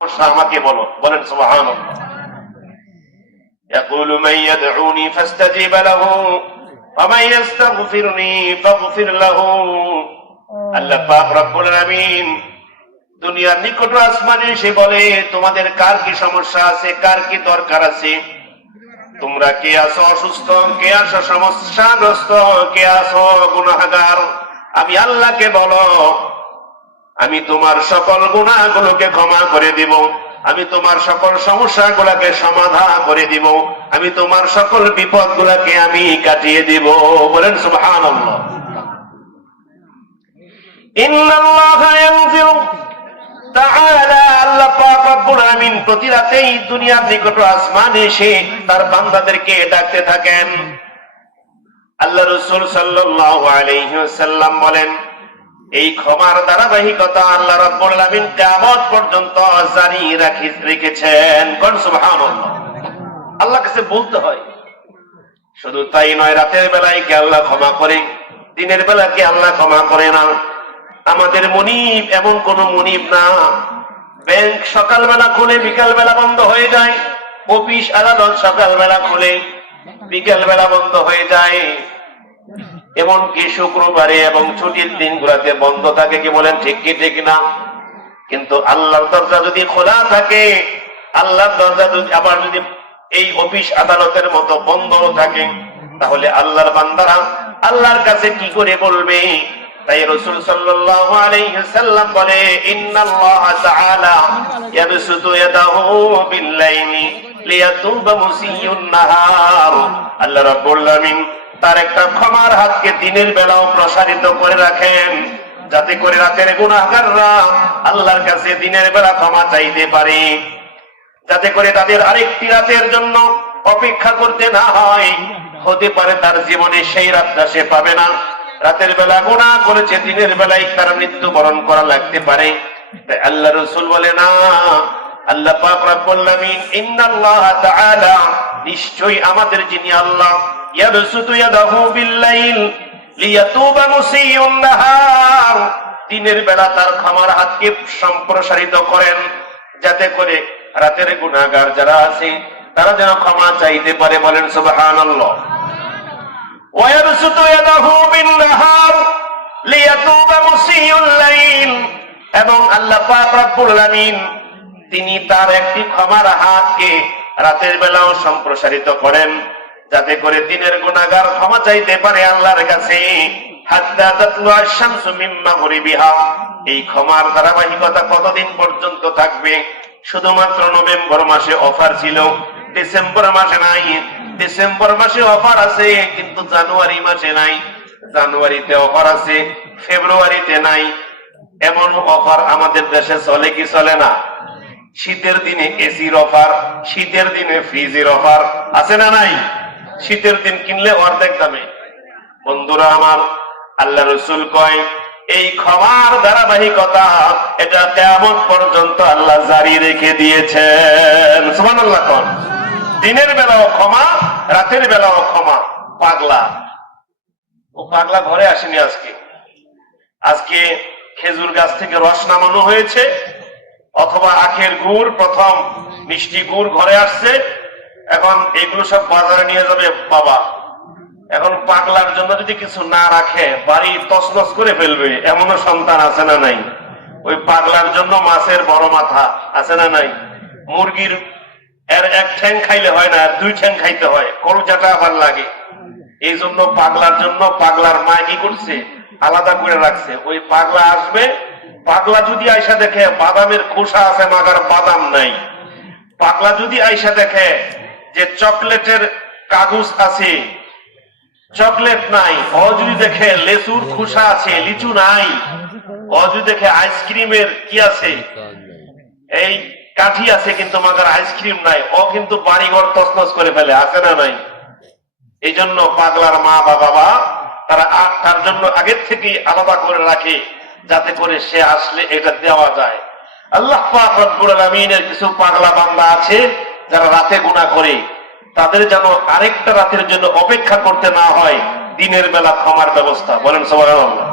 আমাকে বলো, বলেন সুবহানাল্লাহ। ইয়াকুলু মান ইয়াদউনি ফাস্তাজিব লাহু ওয়া মান ইস্তাগফিরনি ফাগফির লাহু। আল্লাহ পাক রব্বুল আলামিন দুনিয়ার নিকট আসমানে এসে বলে, তোমাদের কার কি সমস্যা আছে, কার কি দরকার আছে, তোমরা কে আছো অসুস্থ, কে আছো সমস্যাগ্রস্ত, কে আছো গুনাহগার, আমি আল্লাহকে বলো, আমি তোমার সকল গুনাহগুলোকে ক্ষমা করে দিব, আমি তোমার সকল সমস্যাগুলোকে সমাধান করে দিব, আমি তোমার সকল বিপদগুলোকে আমি কাটিয়ে দিব। বলেন সুবহানাল্লাহ। ইন্নাল্লাহা ইয়ানজিলু তাআলা, আল্লাহ পাক রব্বুল আলামিন প্রতি রাতেই দুনিয়ার নিকট আসমানে এসে তার বান্দাদেরকে ডাকতে থাকেন। আল্লাহ রাসূল সাল্লাল্লাহু আলাইহি ওয়াসাল্লাম বলেন, এই ক্ষমার ধারাবাহিকতা আল্লাহ রাব্বুল আলামিন কিয়ামত পর্যন্ত জারি রেখেছেন। কোন সুবহানাল্লাহ। আল্লাহর কাছে বলতে হয়। শুধু তাই নয়, রাতের বেলায় কি আল্লাহ ক্ষমা করে, দিনের বেলা কি আল্লাহ ক্ষমা করে না। আমাদের মুনিব এমন কোন মুনিব না, ব্যাংক সকালবেলা খুলে বিকাল বেলা বন্ধ হয়ে যায়, অফিস আদালত সকালবেলা খুলে বিকাল বেলা বন্ধ হয়ে যায়, এমনকি শুক্রবারে এবং ছুটির দিনগুলোতে বন্ধ থাকে। কি বলেন ঠিক কি ঠিক না? কিন্তু আল্লাহর দরজা যদি খোলা থাকে, আল্লাহর দরজা যদি আবার যদি এই অফিস আদালতের মতো বন্ধ থাকে, তাহলে আল্লাহর বান্দারা আল্লাহর কাছে কি করে বলবে? তাই রাসূল সাল্লাল্লাহু আলাইহি ওয়াসাল্লাম বলে, ইন্নাল্লাহা তাআলা ইয়াবসুতু ইয়াদাহু বিল-লাইলি লিয়াতুবা মুসিয়ুন নাহার। আল্লাহ রাব্বুল আলামিন তার একটা ক্ষমার হাতকে দিনের বেলাও প্রসারিত করে রাখেন, যাতে করে রাতের গুনাহগাররা আল্লাহর কাছে দিনের বেলা ক্ষমা চাইতে পারে, যাতে করে তাদের আরেকটি রাতের জন্য অপেক্ষা করতে না হয়। হতে পারে তার জীবনে সেই রাতটা সে পাবে না, রাতের বেলা গুনাহ করেছে, দিনের বেলায় তার মৃত্যুবরণ করা লাগতে পারে। তাই আল্লাহ রাসূল বলে, না, আল্লাহ পাক রব্বুল আলামিন ইন্নাল্লাহা তাআলা, নিশ্চয়ই আমাদের যিনি আল্লাহ, ইয়াবসুতু ইয়াদাহু বিল-লাইল লিয়াতুবা মুসিয়ুন নাহার, দিনের বেলা তার ক্ষমার হাতকে সম্প্রসারিত করেন, যাতে করে রাতের গুনাহগার যারা আছে তারা যেন ক্ষমা চাইতে পারে। বলেন সুবহানাল্লাহ। ওয়া ইয়াবসুতু ইয়াদাহু বিন-নাহার লিয়াতুবা মুসিয়ুল লাইল, এবং আল্লাহ পাক রব্বুল আলামিন তিনি তার একটি ক্ষমার হাতকে রাতের বেলাও সম্প্রসারিত করেন, যাতে করে দিনের গুনাহগার ক্ষমা চাইতে পারে আল্লাহর কাছে। হাত্তা তাতলু আশ-শামসু মিন মাগরিবিহা, এই ক্ষমার ধারাবাহিকতা কতদিন পর্যন্ত থাকবে? শুধুমাত্র নভেম্বর মাসে অফার ছিল, ডিসেম্বর মাসে নাই। ডিসেম্বর মাসে অফার আছে, কিন্তু জানুয়ারি মাসে নাই। জানুয়ারিতে অফার আছে, ফেব্রুয়ারিতে নাই। এমন অফার আমাদের দেশে চলে কি চলে না? শীতের দিনে এসির অফার, শীতের দিনে ফ্রিজের অফার আছে না নাই? শীতের দিন কিনলে অর্ধেক দামে। বন্ধুরা আমার, আল্লাহ রাসূল কয়, এই ক্ষমার ধারাবাহিকতা এটা কিয়ামত পর্যন্ত আল্লাহ জারি রেখে দিয়েছেন। সুবহানাল্লাহ। কোন দিনের বেলাও ক্ষমা, রাতের বেলাও ক্ষমা। পাগলা, ও পাগলা ঘরে আসেনি আজকে। আজকে খেজুর গাছ থেকে রস নামানো হয়েছে, অথবা আখের গুড়, প্রথম মিষ্টি গুড় ঘরে আসছে, এখন এগুলো সব বাজারে নিয়ে যাবে বাবা। এখন পাগলার জন্য যদি কিছু না রাখে বাড়ি তছনছ করে ফেলবে, এমনও সন্তান আছে না নাই? ওই পাগলার জন্য মাছের বড় মাথা আছে না নাই? মুরগির এর এক ঠ্যাং খাইলে হয় না, দুই ঠ্যাং খাইতে হয়, কলজাটা আবার লাগে। এই জন্য পাগলার জন্য পাগলার মা কি করছে? আলাদা করে রাখছে। ওই পাগলা আসবে, পাগলা যদি আয়সা দেখে বাদামের খোসা আছে মাগার বাদাম নাই, পাগলা যদি আয়সা দেখে যে চকলেটের কাগজ আছে চকলেট নাই, ও যদি দেখে লেচুর খোসা আছে লিচু নাই, ও যদি দেখে আইসক্রিমের কি আছে এই কাঠি আছে কিন্তু মাগার আইসক্রিম নাই, ও কিন্তু বাড়িঘর তছনছ করে ফেলে, আছে না নাই? এই জন্য পাগলার মা বা বাবা তারা তার জন্য আগের থেকেই আলাদা করে রাখে, যাতে করে সে আসলে এটা দেওয়া যায়। আল্লাহ পাক রব্বুল আলামিনের কিছু পাগলা বান্দা আছে যারা রাতে গুনাহ করে, তাদের যেন আরেকটা রাতের জন্য অপেক্ষা করতে না হয়, দিনের বেলা ক্ষমার ব্যবস্থা। বলেন সুবহানাল্লাহ।